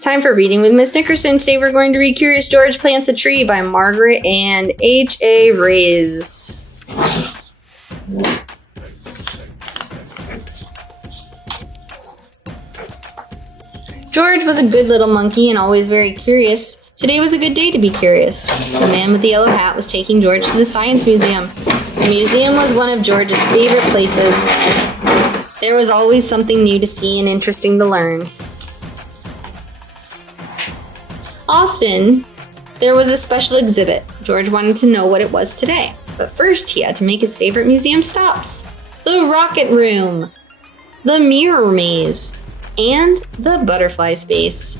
Time for reading with Miss Nickerson. Today we're going to read Curious George Plants a Tree by Margret H A Rey. George was a good little monkey and always very curious. Today was a good day to be curious. The man with the yellow hat was taking George to the Science Museum. The museum was one of George's favorite places. There was always something new to see and interesting to learn. Often, there was a special exhibit. George wanted to know what it was today. But first, he had to make his favorite museum stops. The rocket room, the mirror maze, and the butterfly space.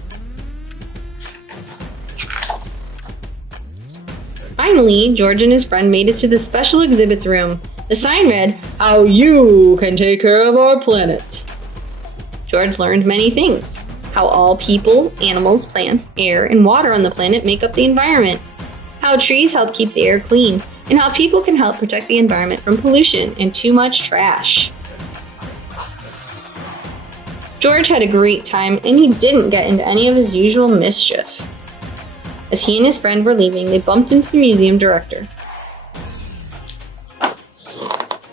Finally, George and his friend made it to the special exhibits room. The sign read, "How you can take care of our planet." George learned many things. How all people, animals, plants, air, and water on the planet make up the environment. How trees help keep the air clean, and how people can help protect the environment from pollution and too much trash. George had a great time, and he didn't get into any of his usual mischief. As he and his friend were leaving, they bumped into the museum director.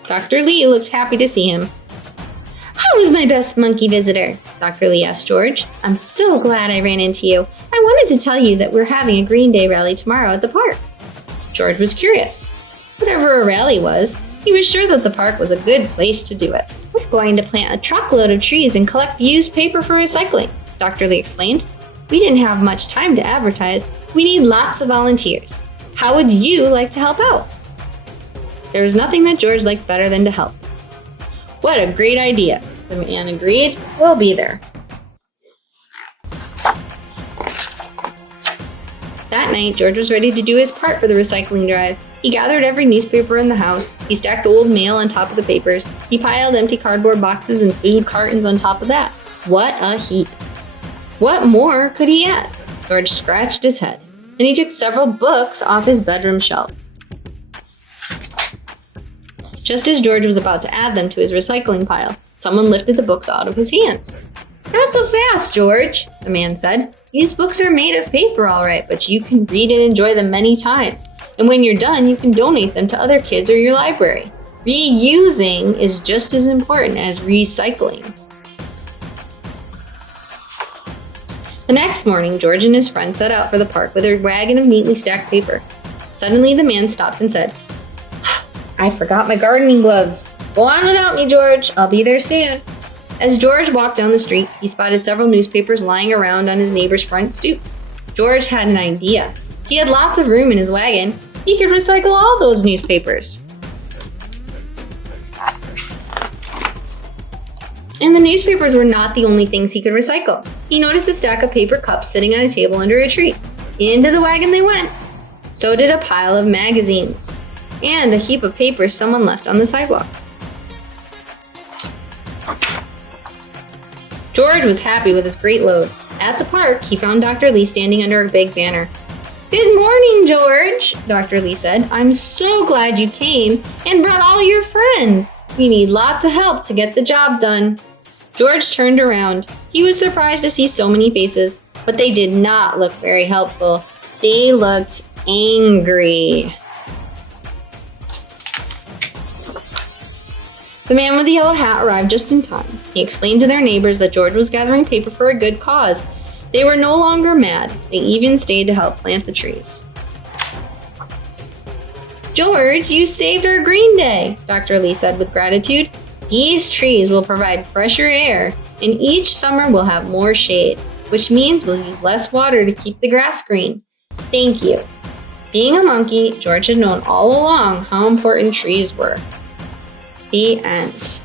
Dr. Lee looked happy to see him. "How was my best monkey visitor?" Dr. Lee asked George. "I'm so glad I ran into you. I wanted to tell you that we're having a Green Day rally tomorrow at the park." George was curious. Whatever a rally was, he was sure that the park was a good place to do it. "We're going to plant a truckload of trees and collect used paper for recycling," Dr. Lee explained. "We didn't have much time to advertise. We need lots of volunteers. How would you like to help out?" There was nothing that George liked better than to help. "What a great idea," the man agreed. "We'll be there." That night, George was ready to do his part for the recycling drive. He gathered every newspaper in the house. He stacked old mail on top of the papers. He piled empty cardboard boxes and food cartons on top of that. What a heap! What more could he add? George scratched his head. Then he took several books off his bedroom shelf. Just as George was about to add them to his recycling pile, someone lifted the books out of his hands. "Not so fast, George," the man said. "These books are made of paper, all right, but you can read and enjoy them many times. And when you're done, you can donate them to other kids or your library. Reusing is just as important as recycling." The next morning, George and his friend set out for the park with their wagon of neatly stacked paper. Suddenly, the man stopped and said, "I forgot my gardening gloves. Go on without me, George. I'll be there soon." As George walked down the street, he spotted several newspapers lying around on his neighbor's front stoops. George had an idea. He had lots of room in his wagon. He could recycle all those newspapers. And the newspapers were not the only things he could recycle. He noticed a stack of paper cups sitting on a table under a tree. Into the wagon they went. So did a pile of magazines. And a heap of papers someone left on the sidewalk. George was happy with his great load. At the park, he found Dr. Lee standing under a big banner. "Good morning, George," Dr. Lee said. "I'm so glad you came and brought all your friends. We need lots of help to get the job done." George turned around. He was surprised to see so many faces, but they did not look very helpful. They looked angry. The man with the yellow hat arrived just in time. He explained to their neighbors that George was gathering paper for a good cause. They were no longer mad. They even stayed to help plant the trees. "George, you saved our Green Day," Dr. Lee said with gratitude. "These trees will provide fresher air, and each summer we'll have more shade, which means we'll use less water to keep the grass green. Thank you." Being a monkey, George had known all along how important trees were. The end.